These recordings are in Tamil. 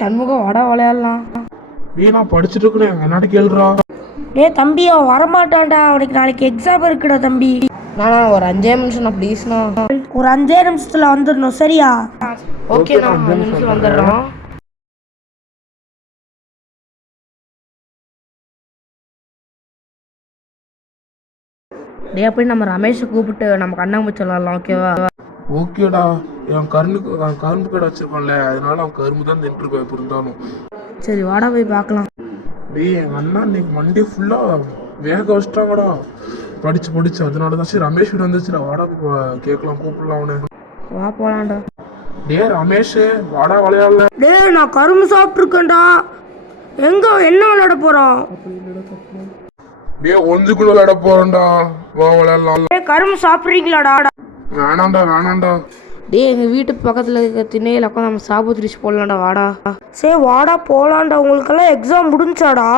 சண்முகம் வாடா விளையாடலாம். நான் படிச்சுட்டு இருக்கிறேன், என்னட்டு கேளுறா. தம்பி அவன் வரமாட்டான்டா, அவனுக்கு நாளைக்கு எக்ஸாம் இருக்குடா தம்பி. நானா ஒரு 5 நிமிஷம்ண்ணா ப்ளீஸ்ண்ணா. ஒரு 5 நிமிஷத்துல வந்துடணும் சரியா? ஓகேண்ணா 5 நிமிஷம் வந்துடுறோம். போய் நம்ம ரமேஷை கூப்பிட்டு நம்ம கண்ணாமூச்சி விளாடலாம். ஓகேவா? ஓகேடா. என் கரும்பு கடை வச்சிருக்கோம்ல, அதனால அவன் கரும்பு தான் தின்றுருப்பேன் எப்படி இருந்தாலும். சரி வாடா போய் பார்க்கலாம். எங்கள் அண்ணா இன்னைக்கு மண்டே ஃபுல்லாக வேக வச்சிட்டாங்கடா படிச்சு அதனால தான். சரி ரமேஷ் வீடு வந்துச்சுடா, வாடா கேட்கலாம், கூப்பிடலாம் அவனு. வா போலாம்டா. ரமேஷ் வாடா விளையாடல. நான் கரும்பு சாப்பிட்ருக்கேன்டா. எங்க என்ன விளையாட போறோம்? ஒன்றுக்குள்ள விளையாட போறோம்டா, வா விளையாடலாம். கரும்பு சாப்பிட்றீங்களாடா? வேணாண்டா. எங்கள் வீட்டு பக்கத்தில் இருக்க திண்ணையில் உட்காந்து நம்ம சாப்பிட்டு போடலாம்டா, வாடா. சரி வாடா போகலான்டா. உங்களுக்கெல்லாம் எக்ஸாம் முடிஞ்சாடா?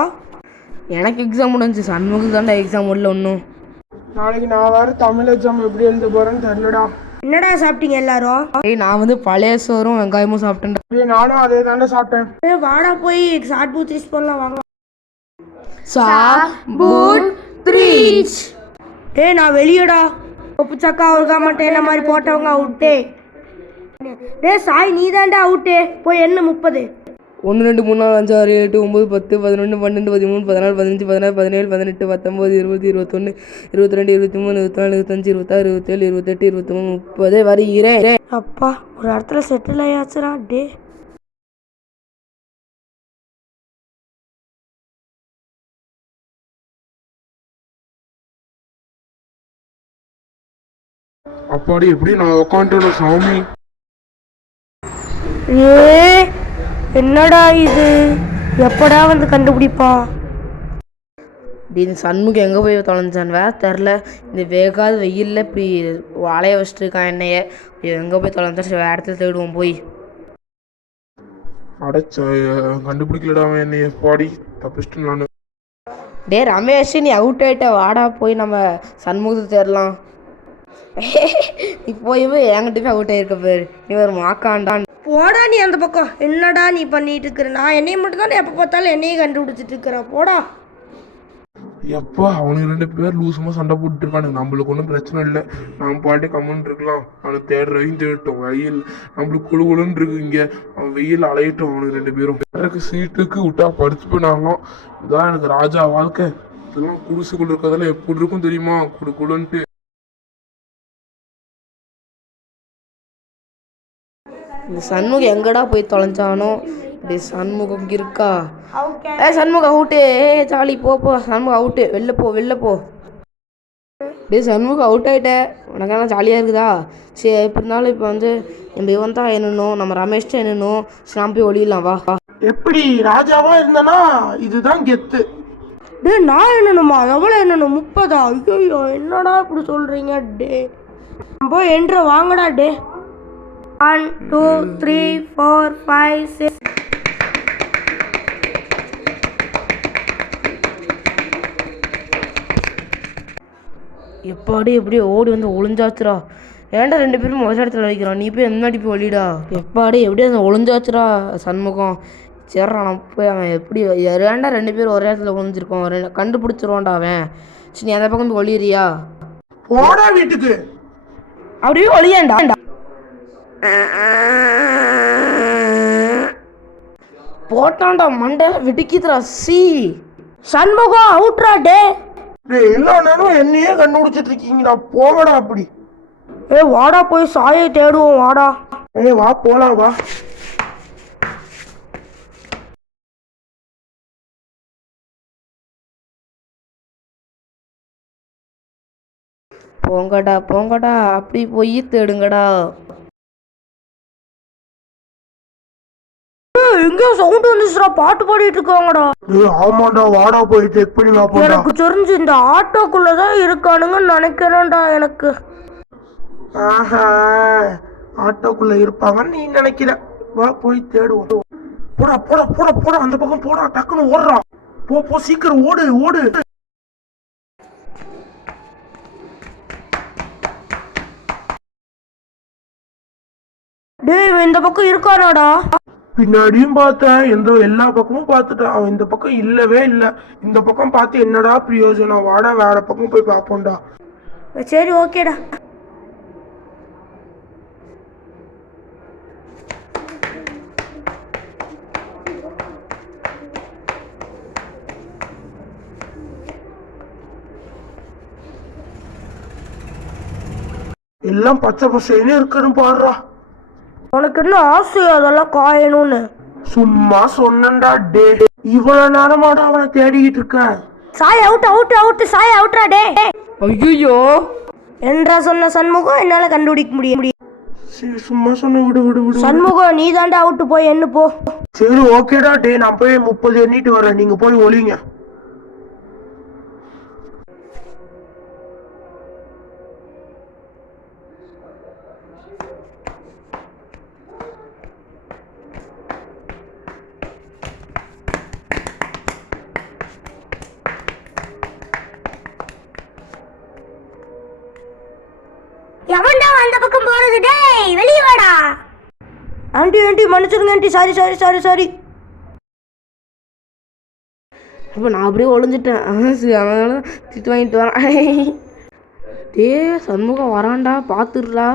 எனக்கு எக்ஸாம் முடிஞ்சு, சண்முகம் தான்டா எக்ஸாம் முடியல ஒன்றும். நாளைக்கு நான் வேறு தமிழ் எக்ஸாம் எப்படி எழுத போகிறேன்னு தெரியலடா. என்னடா சாப்பிட்டீங்க எல்லாரும்? நான் பழைய சோறும் வெங்காயமும் சாப்பிட்டேன்டா. நானும் அதே தானே சாப்பிட்டேன். வாடா போய் ஷார்ட் பூத் த்ரீஸ் பண்ணலாம் வாங்க. நான் வெளியடா. உப்பு சக்கா ஒழுகா மாட்டேன், என்ன மாதிரி போட்டவங்க அவுட்டே. சாய் நீ தாண்டா அவுட்டே. போய் என்ன 30 1 2 3 4 5 6 7 8 9 10 11 12 13 14 15 16 17 18 19 20 21 22 23 24 25 26 27 28 29 30 வருகிறேன். அப்பா ஒரு இடத்துல செட்டில் ஆயாச்சுடா. அப்பாடி எப்படி நான் உட்காந்துட்டேன் சாமி. என்னடா இது? எப்படா வந்து கண்டுபிடிப்பா? இந்த சண்முகம் எங்கே போய் தொலைஞ்சான் வேற தெரில. இந்த வேகாத வெயிலில் இப்படி வாழைய வச்சுட்டு இருக்கான் என்னைய. எங்கே போய் தொலைஞ்சா வேற இடத்துல தேடுவோம் போய். கண்டுபிடிக்கலடா அவன் என்னைய. பாடி தப்பிச்சிட்டு நான். ரமேஷ் நீ அவுட் ஆகிட்ட, வாடா போய் நம்ம சண்முகத்தை தேடலாம். நீ போய் என்கிட்ட போய் அவுட் ஆகிருக்க பேர், நீ ஒரு மாக்காண்டான். போடா நீ அந்த பக்கம். என்னடா நீ பண்ணிட்டு இருக்கிற? நான் என்னைய மட்டும் தானே எப்போ பார்த்தாலும் என்னையே கண்டுபிடிச்சிட்டு இருக்கிற. போடா. எப்பா அவனுக்கு 2 பேர் லூசுமா சண்டை போட்டுட்டு இருக்கானுங்க. நம்மளுக்கு ஒன்றும் பிரச்சனை இல்லை, நம்ம பாட்டே கம்முன்னு இருக்கலாம். அவனுக்கு தேடுறவையும் தேடட்டும். வெயில் நம்மளுக்கு குழுன்னு இருக்கு இங்கே. அவன் வெயில் அலையட்டும். அவனுக்கு 2 பேரும் எனக்கு சீட்டுக்கு விட்டா படிச்சு போனாலும். இதான் எனக்கு ராஜா வாழ்க்கை. இதெல்லாம் குடிசுக்குள்ள இருக்கிறதெல்லாம் எப்படி இருக்கும் தெரியுமா? குழுன்ட்டு. இந்த சண்முகம் எங்கடா போய் தொலைஞ்சானோ? இப்படி சண்முகம் இருக்கா? சண்முகம் அவுட்டு. ஜாலி போ. சண்முகம் அவுட்டு. வெளில போ. சண்முகம் அவுட் ஆகிட்ட. உனக்கெல்லாம் ஜாலியாக இருக்குதா? சரி எப்படி இருந்தாலும் இப்போ நம்ம இவன் தான் என்னணும், நம்ம ரமேஷ் தான் என்னணும். நாம் போய் ஒளியலாம் வா. எப்படி ராஜாவா இருந்தனா இதுதான் கெத்து. நான் என்னணுமா? எவ்வளோ என்னணும்? 30. ஐயோ என்னடா இப்படி சொல்றீங்க? போய் என்று வாங்கடா. 1 2 3 4 5 6. எப்பாடி எப்படி ஓடி ஒளிஞ்சாச்சுரா. ஏன்டா 2 பேரும் ஒரு இடத்துல வைக்கிறான், நீ போய் முன்னாடி போய் ஒளிடா. எப்பாடி எப்படி ஒளிஞ்சாச்சுரா சண்முகம். சரிடா நான் போய் அவன் எப்படி ஏன்டா 2 பேரும் ஒரே இடத்துல ஒளிஞ்சிருக்கோம், கண்டுபிடிச்சிருவான்டா அவன். சரி நீ அந்த பக்கம் போய் ஒளியிறியா? போடா வீட்டுக்கு. அப்படியே ஒளியாண்டா. போட்டான்டா மண்டையில வெடிக்குதுடா. சண்முகம் அவுட்ரா. எல்லா நேரம் என்னையே கண்டுபிடிச்சிட்டு இருக்கீங்கடா, போங்கடா அப்படி. வாடா போய் சாயை தேடுவோம் வாடா. வா போலாம் வா. போங்கடா அப்படி போய் தேடுங்கடா. எங்க சவுண்ட் வந்துச்சுடா, பாட்டு பாடிட்டு இருக்காங்கடா. ஆமாண்டா வாடா போய் செக் பண்ணி வா. எனக்கு தெரிஞ்சு இந்த ஆட்டோக்குள்ளதான் இருக்கானுங்கன்னு நினைக்கிறேன்டா எனக்கு. ஆட்டோக்குள்ள இருப்பாங்கன்னு நீ நினைக்கிற. வா போய் தேடுவோம். போடா அந்த பக்கம் போடா. டக்குன்னு ஓடுறான். போ சீக்கிரம் ஓடு. இந்த பக்கம் இருக்காராடா? பின்னாடியும் பார்த்தேன், எல்லா பக்கமும் பார்த்துட்டேன். அவன் இந்த பக்கம் இல்லவே இல்லை. இந்த பக்கம் பார்த்து என்னடா பிரயோஜனம்? வாடா வேற பக்கம் போய் பார்ப்போம்டா. சரி ஓகேடா. எல்லாம் பச்சை பசேன்னு இருக்குன்னு பாடுறா. உனக்கு என்ன ஆசை அதெல்லாம் காயணும்னு? சும்மா சொன்னேன்டா டே. இவ்வளவு நேரமாடா அவனை தேடிக்கிட்டு இருக்க. Sai out out out Sai அவுட்ரா டே. ஐயோ என்றா சொன்ன சண்முகம் என்னால கண்டுபிடிக்க முடியும். சரி சும்மா சொன்ன, விடு விடு விடு. சண்முகம் நீ தாண்டா அவுட்டு, போய் என்ன போ. சரி ஓகேடா டே, நான் போய் 30 எண்ணிட்டு வரேன், நீங்க போய் ஒளிங்க. எவன்டா அந்த பக்கம் போறது? டேய் வெளிய வாடா. ஆண்டி ஆண்டி மன்னிச்சிருங்க aunty, sorry sorry sorry sorry. இப்போ நான் அப்படியே ஒளிஞ்சிட்டேன். அதனால திட்டு வாங்கிட்டு வரேன். டே சண்முகம் வரான்டா, பார்த்துடுறா.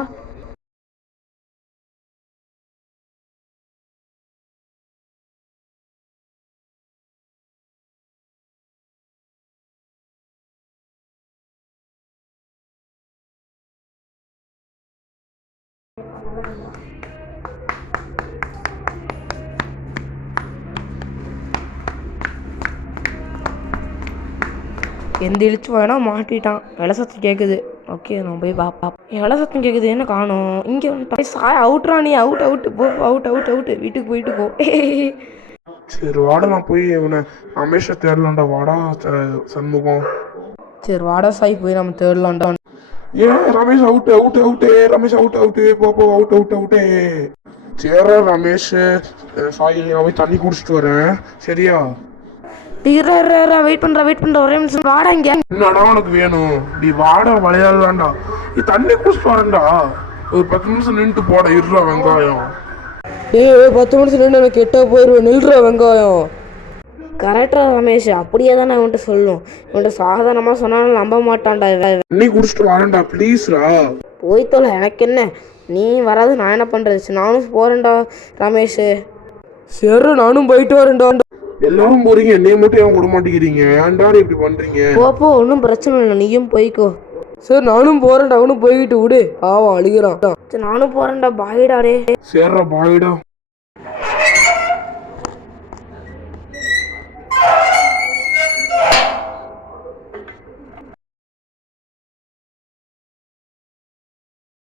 எந்த இழிச்சு வேணா மாட்டிட்டான். இலை சத்தம் கேட்குது. ஓகே நான் போய் பாப்பா. இலை சத்தம் கேட்குது, என்ன காணும்? இங்கே வந்துட்டான். சாய் அவுட்ரா நீ, அவுட் அவுட் போ, அவுட் அவுட் அவுட். வீட்டுக்கு போயிட்டு போ. சரி வாடா, நான் போய் இவனை ரமேஷை தேடலாம்டா. வாடா சண்முகம். சரி வாடா சாய், போய் நம்ம தேடலாம்டா. Ramesh out out out, Ramesh out out, போ அவுட் அவுட் அவுட்டு. சரி ரமேஷ், சாய் நான் போய் தண்ணி குடிச்சிட்டு வரேன், சரியா? வெயிட் பண்ற ஒரே நிமிஷம். வாடா இங்க. என்னடா உனக்கு வேணும்? நீ வாடா விளையாடலாம்டா. நீ தண்ணி குடிச்சிட்டு வரேன்டா. ஒரு 10 நிமிஷம் நின்றுட்டு போட. இருடா வெங்காயம். 10 நிமிஷம் நின்று எனக்கு கெட்ட போயிடுவேன். நில்ற வெங்காயம். கரெக்டா ரமேஷ், அப்படியே தான் நான் இவன்ட்ட சொல்லணும். இவன்ட்ட சாதாரணமாக சொன்னாலும் நம்ப மாட்டான்டா. தண்ணி குடிச்சிட்டு வரேன்டா ப்ளீஸ்ரா. போய் தொலை, எனக்கு என்ன? நீ வராது நான் என்ன பண்ணுறது? நானும் போகிறேன்டா ரமேஷ். சரி நானும் போயிட்டு வரேன்டா. எல்லாரும் போறீங்க, என்னைய மட்டும் ஏன் விட மாட்டேங்கிறீங்க? ஏன்டா இப்படி பண்றீங்க? போப்போ, ஒன்றும் பிரச்சனை இல்லை, நீயும் போய்க்கோ. சரி நானும் போகிறேன்டா. அவனும் போய்கிட்டு விடு, பாவம் அழுகிறான். சரி நானும் போகிறேன்டா. பாய்டாடே. சேர்றா பாய்டா.